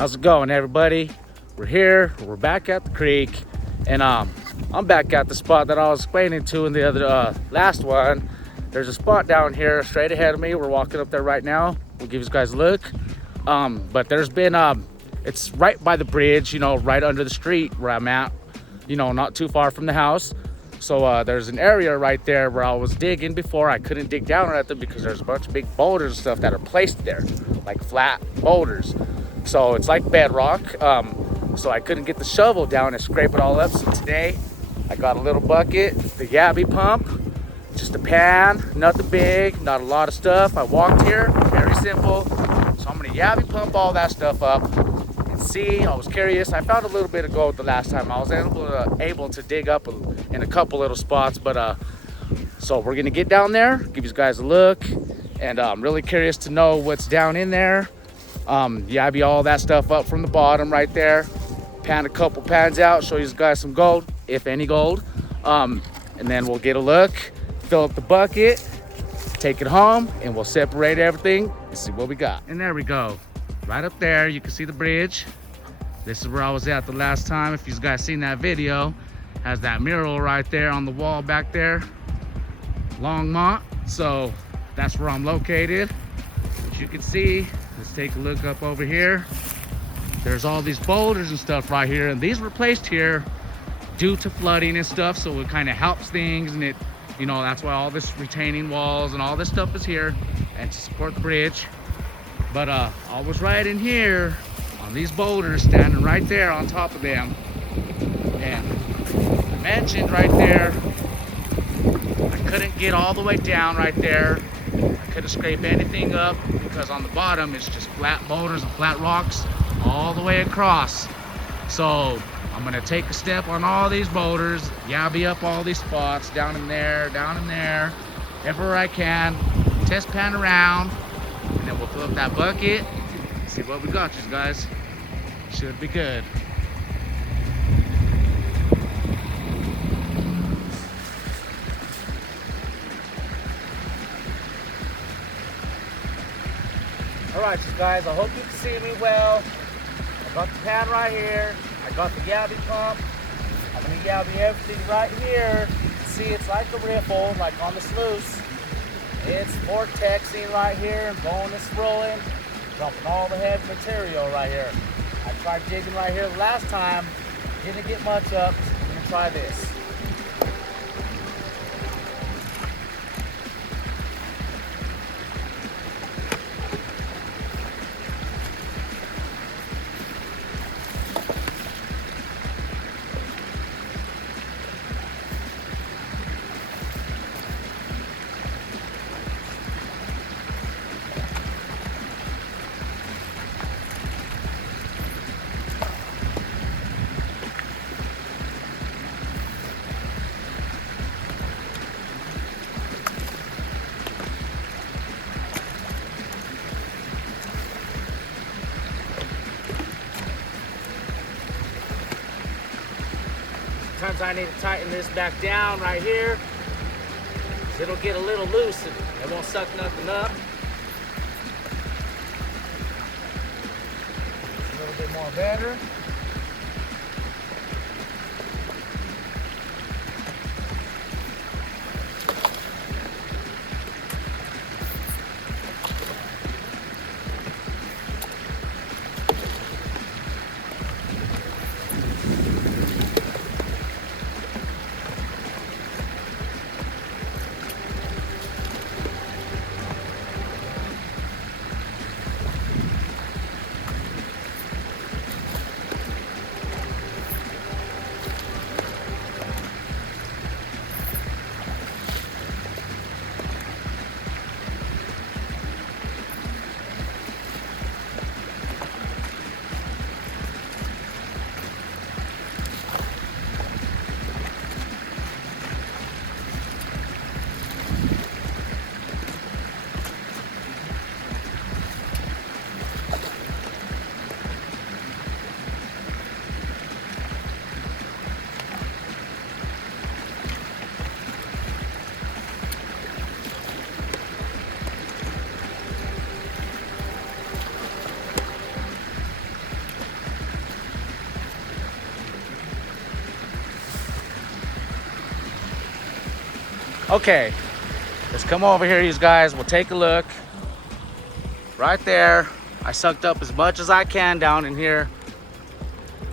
How's it going, everybody? We're here, we're back at the creek, and I'm back at the spot that I was explaining to in the other last one. There's a spot down here straight ahead of me. We're walking up there right now. We'll give you guys a look. But there's been it's right by the bridge, you know, right under the street where I'm at, you know, not too far from the house. So there's an area right there where I was digging before. I couldn't dig down at them because there's a bunch of big boulders and stuff that are placed there, like flat boulders. So it's like bedrock. So I couldn't get the shovel down and scrape it all up. So today I got a little bucket, the Yabby pump, just a pan, nothing big, not a lot of stuff. I walked here, very simple. So I'm gonna Yabby pump all that stuff up and see. I was curious. I found a little bit of gold the last time. I was able to dig up in a couple little spots, but so we're gonna get down there, give you guys a look, and I'm really curious to know what's down in there. Yabby all that stuff up from the bottom right there, pan a couple pans out, show you guys some gold, if any gold, and then we'll get a look, fill up the bucket, take it home, and we'll separate everything and see what we got. And there we go, right up there you can see the bridge. This is where I was at the last time. If you guys seen that video, has that mural right there on the wall back there, Longmont. So that's where I'm located. As you can see, let's take a look up over here. There's all these boulders and stuff right here, and these were placed here due to flooding and stuff, so it kind of helps things, and it, you know, that's why all this retaining walls and all this stuff is here and to support the bridge. But I was right in here on these boulders, standing right there on top of them, and I mentioned right there I couldn't get all the way down right there. I couldn't scrape anything up because on the bottom it's just flat boulders and flat rocks all the way across. So I'm gonna take a step on all these boulders, Yabby up all these spots, down in there, everywhere I can, test pan around, and then we'll fill up that bucket, see what we got, you guys. Should be good. All right, you guys, I hope you can see me well. I got the pan right here. I got the Yabby pump. I'm gonna Yabby everything right here. You can see it's like a riffle, like on the sluice. It's vortexing right here and blowing and swirling, dumping all the heavy material right here. I tried digging right here last time, didn't get much up. I'm gonna try this. Sometimes I need to tighten this back down right here. It'll get a little loose and it won't suck nothing up. A little bit more better. Okay, let's come over here, you guys. We'll take a look. Right there, I sucked up as much as I can down in here.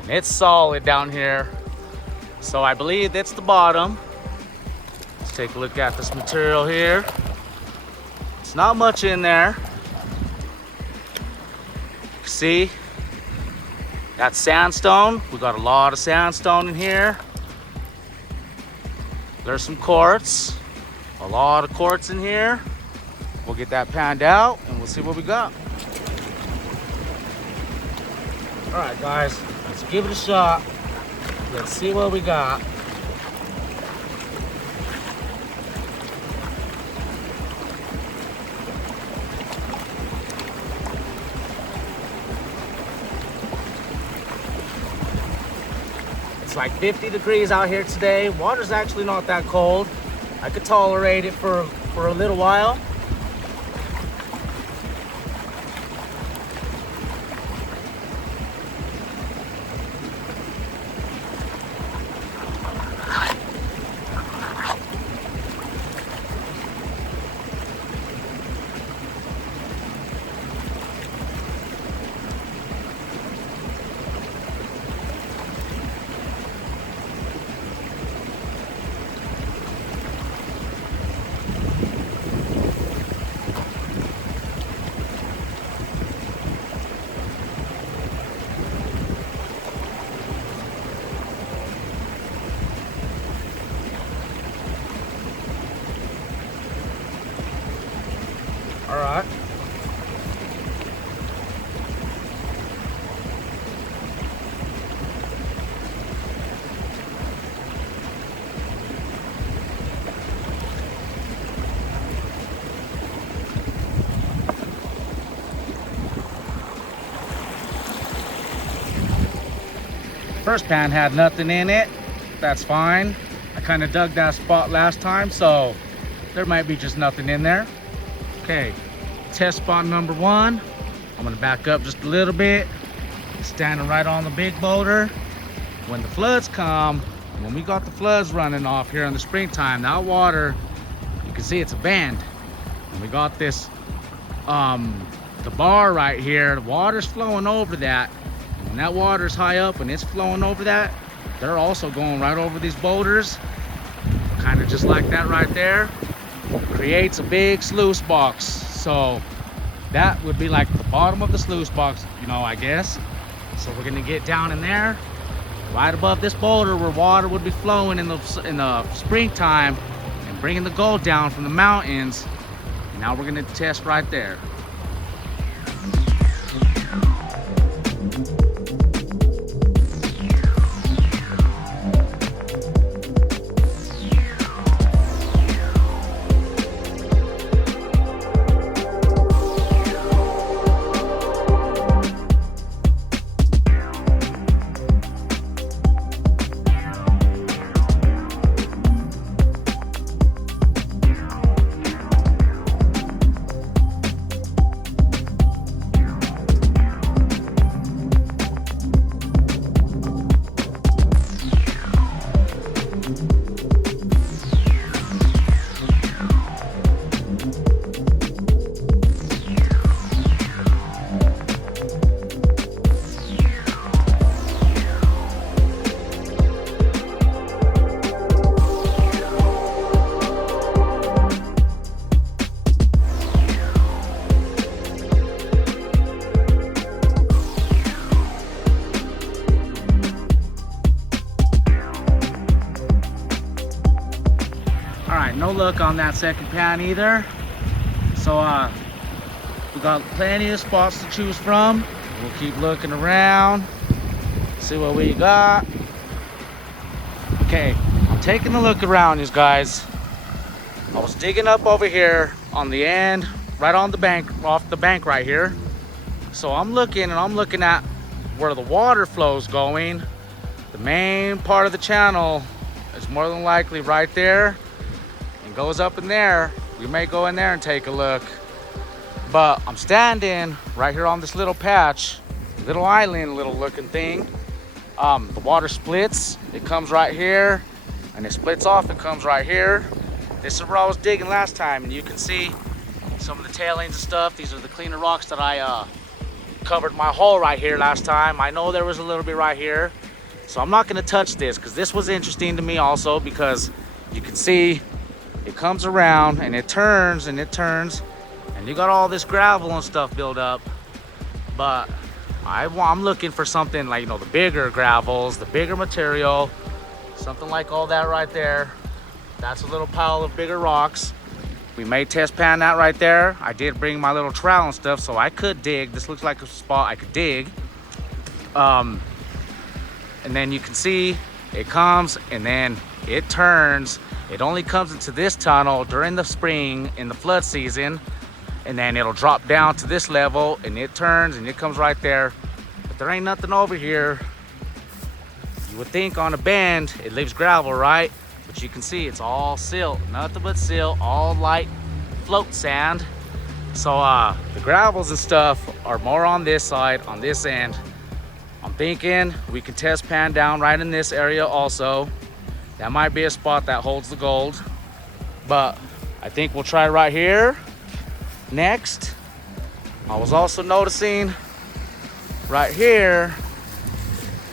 And it's solid down here. So I believe that's the bottom. Let's take a look at this material here. It's not much in there. See, that's sandstone. We got a lot of sandstone in here. There's some quartz, a lot of quartz in here. We'll get that panned out and we'll see what we got. All right, guys, let's give it a shot. Let's see what we got. It's like 50 degrees out here today. Water's actually not that cold. I could tolerate it for a little while. All right. First pan had nothing in it. That's fine. I kind of dug that spot last time, so there might be just nothing in there. Okay, test spot number one. I'm gonna back up just a little bit. Standing right on the big boulder. When the floods come, when we got the floods running off here in the springtime, that water, you can see it's a bend. And we got this, the bar right here, the water's flowing over that. And when that water's high up and it's flowing over that, they're also going right over these boulders. Kind of just like that right there. Creates a big sluice box. So that would be like the bottom of the sluice box, you know, I guess. So we're gonna get down in there, right above this boulder where water would be flowing in the springtime and bringing the gold down from the mountains. And now we're gonna test right there. No luck on that second pan either. So we got plenty of spots to choose from. We'll keep looking around, see what we got. Okay, I'm taking a look around, you guys. I was digging up over here on the end, right on the bank, off the bank right here. So I'm looking at where the water flow's going. The main part of the channel is more than likely right there. Goes up in there. We may go in there and take a look, but I'm standing right here on this little patch, little island, little looking thing. The water splits, it comes right here, and it splits off, it comes right here. This is where I was digging last time, and you can see some of the tailings and stuff. These are the cleaner rocks that I covered my hole right here last time. I know there was a little bit right here, so I'm not gonna touch this because this was interesting to me also, because you can see it comes around and it turns and it turns, and you got all this gravel and stuff built up. But I'm looking for something like, you know, the bigger gravels, the bigger material, something like all that right there. That's a little pile of bigger rocks. We may test pan that right there. I did bring my little trowel and stuff, so I could dig. This looks like a spot I could dig. And then you can see it comes and then it turns. It only comes into this tunnel during the spring in the flood season, and then it'll drop down to this level and it turns and it comes right there. But there ain't nothing over here. You would think on a bend it leaves gravel, right? But you can see it's all silt, nothing but silt, all light float sand. So the gravels and stuff are more on this side, on this end. I'm thinking we can test pan down right in this area also. That might be a spot that holds the gold, but I think we'll try right here next. I was also noticing right here,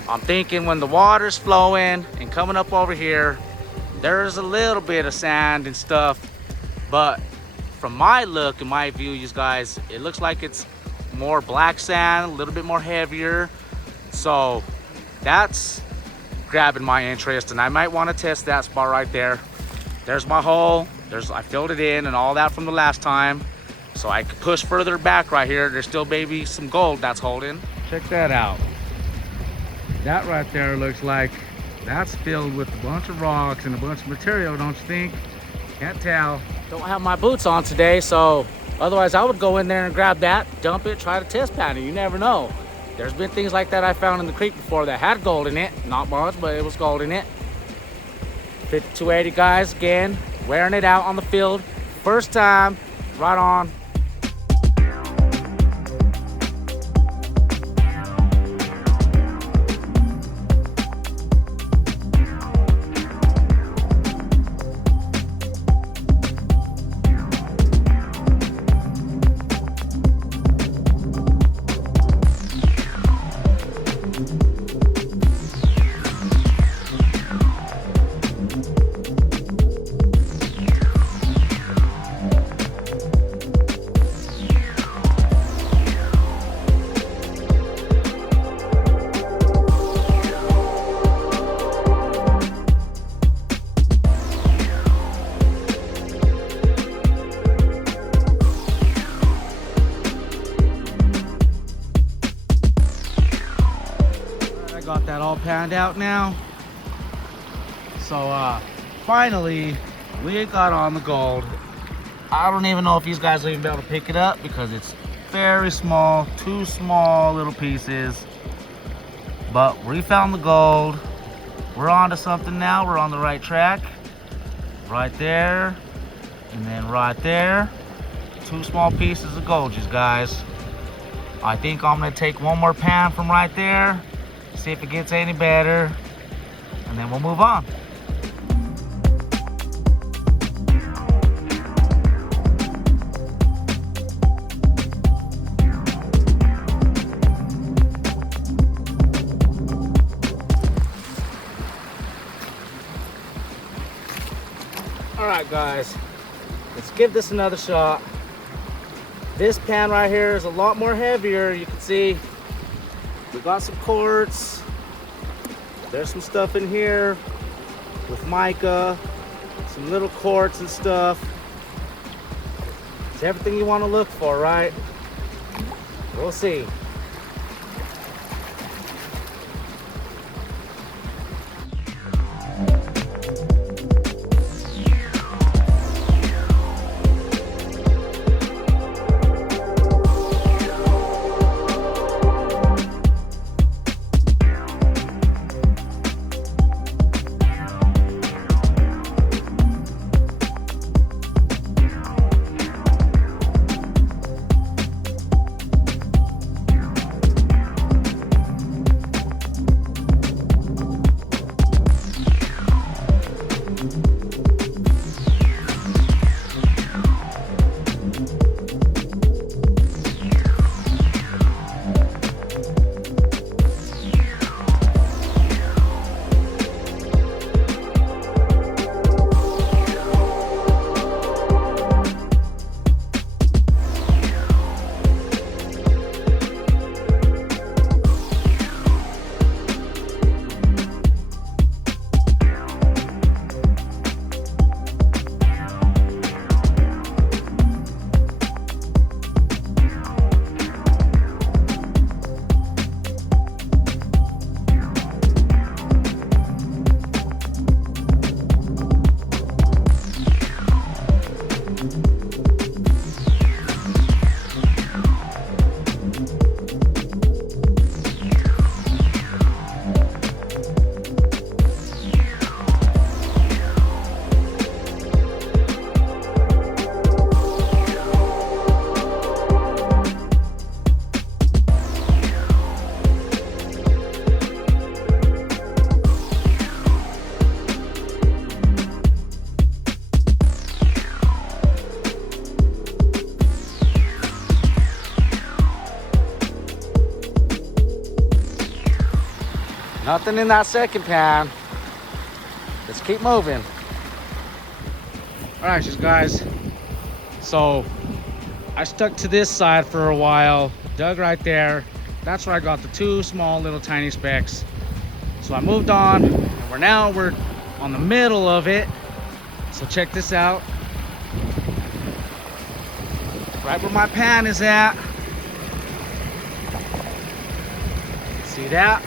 I'm thinking when the water's flowing and coming up over here, there's a little bit of sand and stuff, but from my look and my view, you guys, it looks like it's more black sand, a little bit more heavier. So that's grabbing my interest, and I might want to test that spot right there. There's my hole. I filled it in and all that from the last time, so I could push further back right here. There's still maybe some gold that's holding. Check that out. That right there looks like that's filled with a bunch of rocks and a bunch of material, don't you think? Can't tell. Don't have my boots on today, so otherwise I would go in there and grab that, dump it, try to test pan it. You never know. There's been things like that I found in the creek before that had gold in it. Not much, but it was gold in it. 5280 guys, again, wearing it out on the field. First time, right on. Got that all panned out now. So finally we got on the gold. I don't even know if these guys will even be able to pick it up because it's very small, two small little pieces. But we found the gold. We're on to something now. We're on the right track. Right there, and then right there. Two small pieces of gold, you guys. I think I'm gonna take one more pan from right there, see if it gets any better, and then we'll move on. All right, guys, let's give this another shot. This pan right here is a lot more heavier. You can see we got some quartz. There's some stuff in here with mica, some little quartz and stuff. It's everything you want to look for, right? We'll see. Nothing in that second pan. Let's keep moving. All right, you guys. So I stuck to this side for a while, dug right there. That's where I got the two small little tiny specks. So I moved on, and we're on the middle of it. So check this out. Right where my pan is at. See that?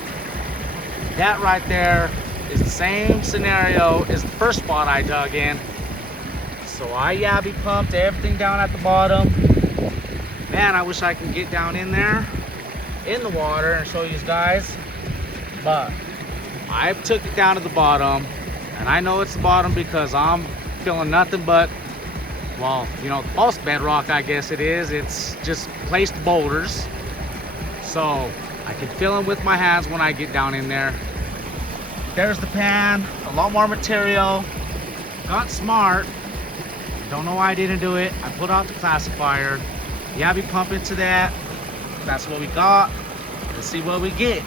That right there is the same scenario as the first spot I dug in. So I yabby pumped everything down at the bottom. Man, I wish I could get down in there in the water and show you guys, but I took it down to the bottom, and I know it's the bottom because I'm feeling nothing but, well, you know, false bedrock, I guess it is. It's just placed boulders, so I can feel them with my hands when I get down in there. There's the pan, a lot more material. Got smart. Don't know why I didn't do it. I put out the classifier. Yabby pump into that. That's what we got. Let's see what we get.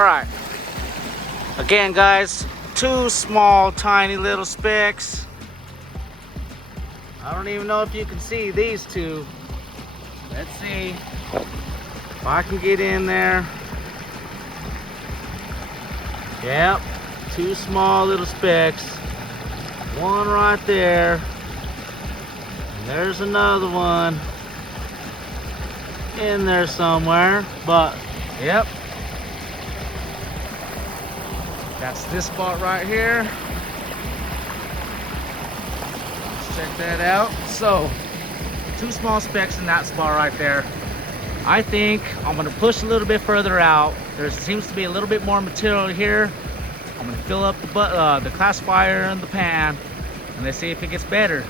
All right. Again, guys, 2 small, tiny little specks. I don't even know if you can see these 2. Let's see if I can get in there. Yep, 2 small little specks. One right there. And there's another one in there somewhere. But, yep. That's this spot right here. Let's check that out. So, 2 small specks in that spot right there. I think I'm gonna push a little bit further out. There seems to be a little bit more material here. I'm gonna fill up the classifier in the pan and let's see if it gets better.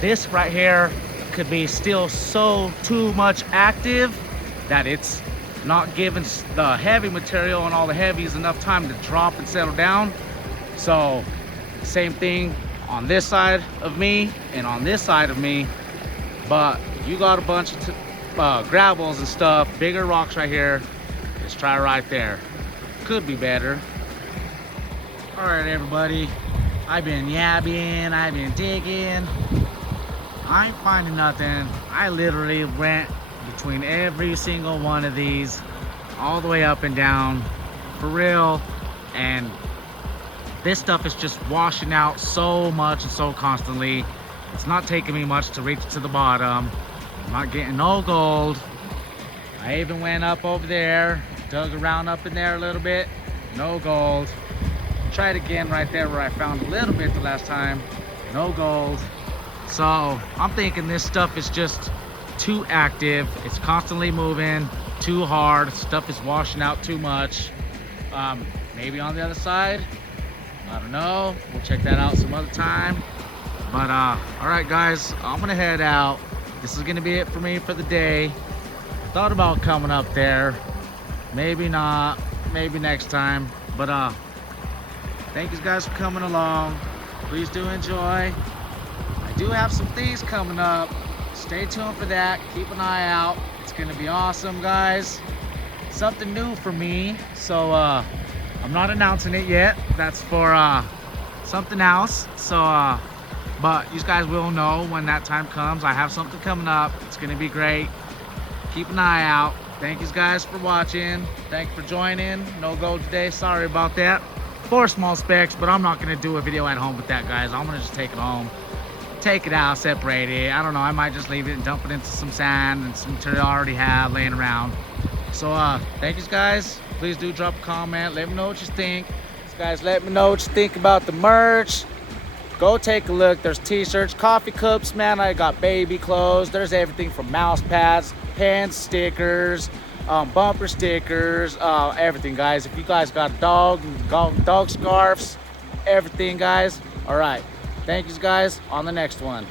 This right here could be still so too much active that it's not giving the heavy material and all the heavies enough time to drop and settle down. So same thing on this side of me and on this side of me. But if you got a bunch of gravels and stuff, bigger rocks right here, let's try right there. Could be better. All right, everybody, I've been yabbing, I've been digging. I ain't finding nothing. I literally went between every single one of these all the way up and down, for real. And this stuff is just washing out so much and so constantly. It's not taking me much to reach to the bottom. I'm not getting no gold. I even went up over there, dug around up in there a little bit, no gold. Tried again right there where I found a little bit the last time, no gold. So I'm thinking this stuff is just too active. It's constantly moving too hard. Stuff is washing out too much. Maybe on the other side, I don't know. We'll check that out some other time. But all right, guys, I'm gonna head out. This is gonna be it for me for the day. Thought about coming up there, maybe not, maybe next time. But thank you guys for coming along. Please do enjoy. I do have some things coming up. Stay tuned for that. Keep an eye out. It's gonna be awesome, guys. Something new for me. So I'm not announcing it yet. That's for something else. So but you guys will know when that time comes. I have something coming up. It's gonna be great. Keep an eye out. Thank you guys for watching. Thank you for joining. No gold today, sorry about that. 4 small specks, but I'm not gonna do a video at home with that, guys. I'm gonna just take it home, take it out, separate it. I don't know, I might just leave it and dump it into some sand and some material I already have laying around. So thank you guys. Please do drop a comment. Let me know what you think. Guys, let me know what you think about the merch. Go take a look. There's t-shirts, coffee cups, man. I got baby clothes. There's everything from mouse pads, pens, stickers, bumper stickers, everything, guys. If you guys got a dog scarves, everything, guys. All right. Thank you, guys. On the next one.